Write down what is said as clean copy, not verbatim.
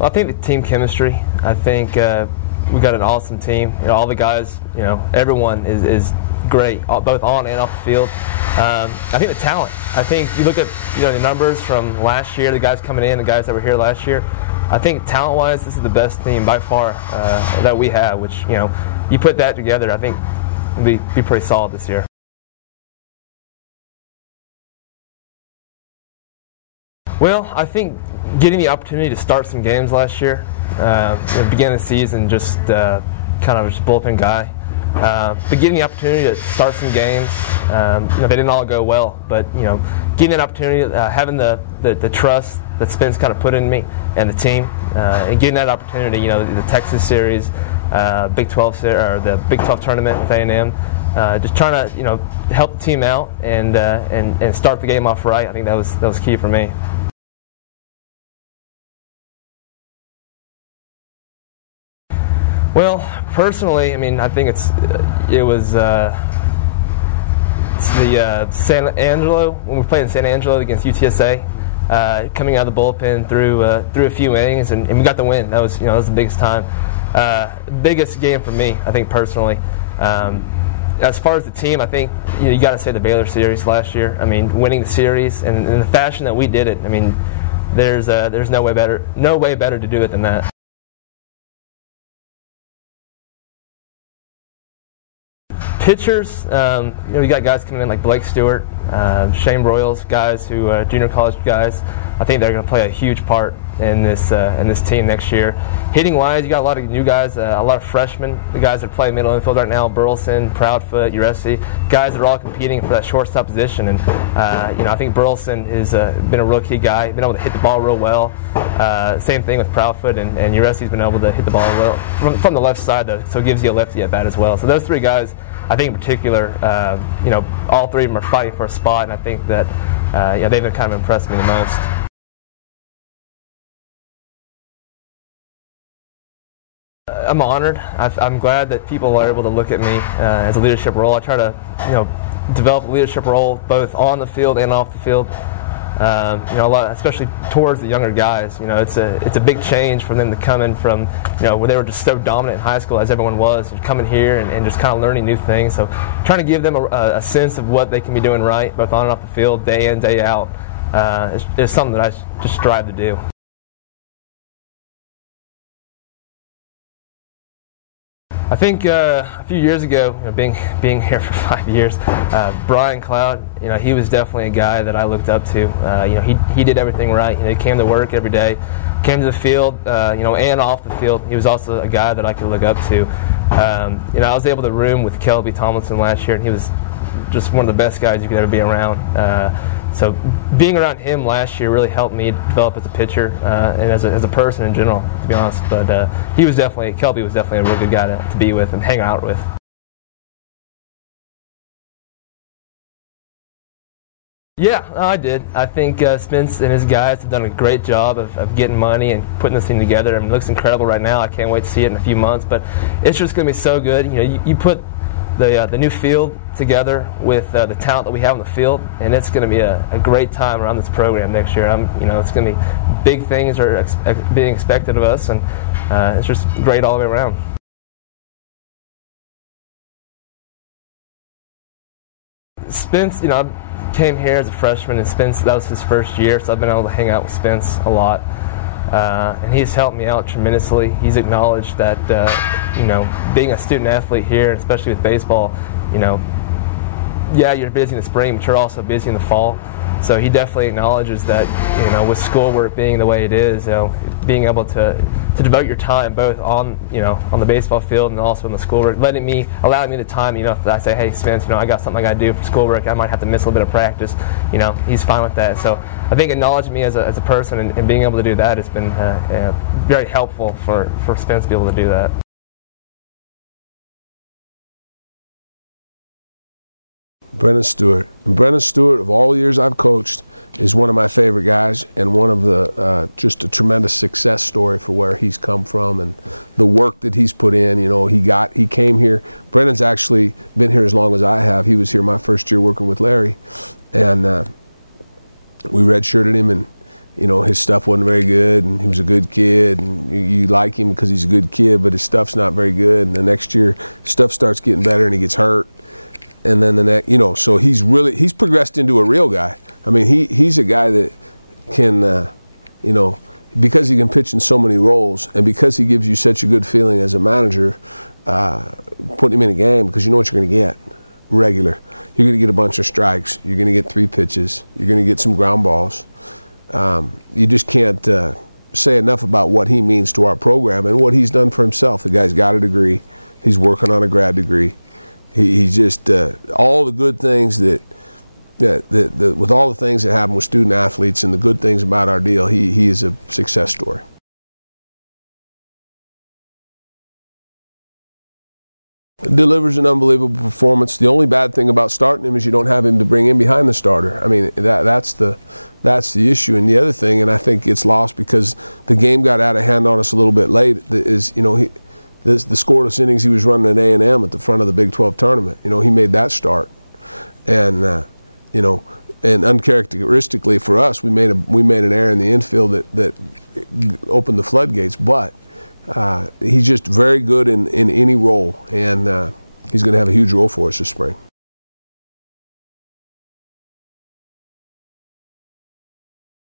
Well, I think the team chemistry. I think we got an awesome team. You know, all the guys, you know, everyone is great, both on and off the field. I think the talent. I think you look at, you know, the numbers from last year, the guys coming in, the guys that were here last year. I think talent-wise, this is the best team by far that we have. Which, you know, you put that together, I think it'll be pretty solid this year. Well, I think getting the opportunity to start some games last year, the beginning of the season, just kind of just bullpen guy. But getting the opportunity to start some games, you know, they didn't all go well, but you know, getting that opportunity, having the trust that Spence kind of put in me and the team, and getting that opportunity, you know, the Texas series, Big 12 or the Big 12 tournament with A&M, just trying to, you know, help the team out and start the game off right. I think that was key for me. Well, personally, I mean, I think it was the San Angelo, when we played in San Angelo against UTSA, coming out of the bullpen through a few innings, and we got the win. That was the biggest time, biggest game for me, I think personally. As far as the team, I think you got to say the Baylor series last year. I mean, winning the series and in the fashion that we did it. I mean, there's no way better to do it than that. Pitchers, you know, you got guys coming in like Blake Stewart, Shane Broyles, guys who are junior college guys. I think they're going to play a huge part in this team next year. Hitting wise, you got a lot of new guys, a lot of freshmen, the guys that play middle infield right now, Burleson, Proudfoot, Uresi, guys that are all competing for that shortstop position. And you know, I think Burleson has been a rookie guy, been able to hit the ball real well. Same thing with Proudfoot, and Uresi's been able to hit the ball well from the left side, though, so it gives you a lefty at bat as well. So those three guys, I think in particular, you know, all three of them are fighting for a spot, and I think that yeah, they've been kind of impressed me the most. I'm honored. I'm glad that people are able to look at me as a leadership role. I try to, you know, develop a leadership role both on the field and off the field. You know, a lot, especially towards the younger guys. You know, it's a big change for them to come in from, you know, where they were just so dominant in high school as everyone was, and coming here and just kind of learning new things. So trying to give them a sense of what they can be doing right, both on and off the field, day in, day out, is something that I just strive to do. I think a few years ago, you know, being here for 5 years, Brian Cloud, you know, he was definitely a guy that I looked up to. You know, he did everything right. You know, he came to work every day, came to the field, you know, and off the field. He was also a guy that I could look up to. You know, I was able to room with Kelby Tomlinson last year, and he was just one of the best guys you could ever be around. So being around him last year really helped me develop as a pitcher and as a person in general, to be honest. But Kelby was definitely a real good guy to be with and hang out with. Yeah, I did. I think Spence and his guys have done a great job of getting money and putting this thing together. I mean, it looks incredible right now. I can't wait to see it in a few months. But it's just going to be so good. You know, you put the new field together with the talent that we have on the field, and it's going to be a great time around this program next year. You know, it's going to be big things are being expected of us, and it's just great all the way around. Spence, you know, I came here as a freshman, and Spence, that was his first year, so I've been able to hang out with Spence a lot. And he's helped me out tremendously. He's acknowledged that, you know, being a student athlete here, especially with baseball, you know, yeah, you're busy in the spring, but you're also busy in the fall. So he definitely acknowledges that, you know, with schoolwork being the way it is, you know, being able to devote your time both on, you know, on the baseball field and also in the schoolwork, allowing me the time, you know, if I say, hey, Spence, you know, I got something I got to do for schoolwork, I might have to miss a little bit of practice, you know, he's fine with that. So I think acknowledging me as a person and being able to do that has been very helpful for Spence to be able to do that. Brennan Stewart. And Brennan Stewart, of all the years I've coached, is one of my favorite guys and one of the just a tremendous success story for where he's come from and the work that he's put in. You know, he came here. Brennan's actually been here as long as I have. He was here my first year working with Larry, and we redshirted him, and you know, his stuff wasn't very good, and he was a good kid, and you like him because he's a good kid, but his stuff's not very good. And the next year, stuff starts getting better, and he gets hurt. And then the next, you know, so he's progressed into a real guy. I mean, he's a guy that can, you know, because he can pitch in so many roles, and because he gives you such a good feeling as a manager, putting him in a game, because you know what you're going to get regular. You're going to get a bunch of strikes. You're going to get 3 pitches. You're going to get some ground balls. You just can't say enough about what he means to our program and what he's done for himself. The guy's got a degree. He's working on a grad degree. He's just all the good things that with all the things that happen with student athletes and the good things about our deal, he is a success story. Delivers an unbelievable performance. The only bad thing about starting him is you don't have him to bring in behind the starter. I mean, that's the issue. And the other thing, and I think it's lost because the game got out of hand on us a little bit late, is, you know, the scoreless innings he was running at A&M at the front of the Big 12 tournament. You know, he made that start, and you know, and uncharacteristically for us, we made an error in the infield that opened the floodgates. But he's just very good in any role, and he's going to have a huge role for us this spring.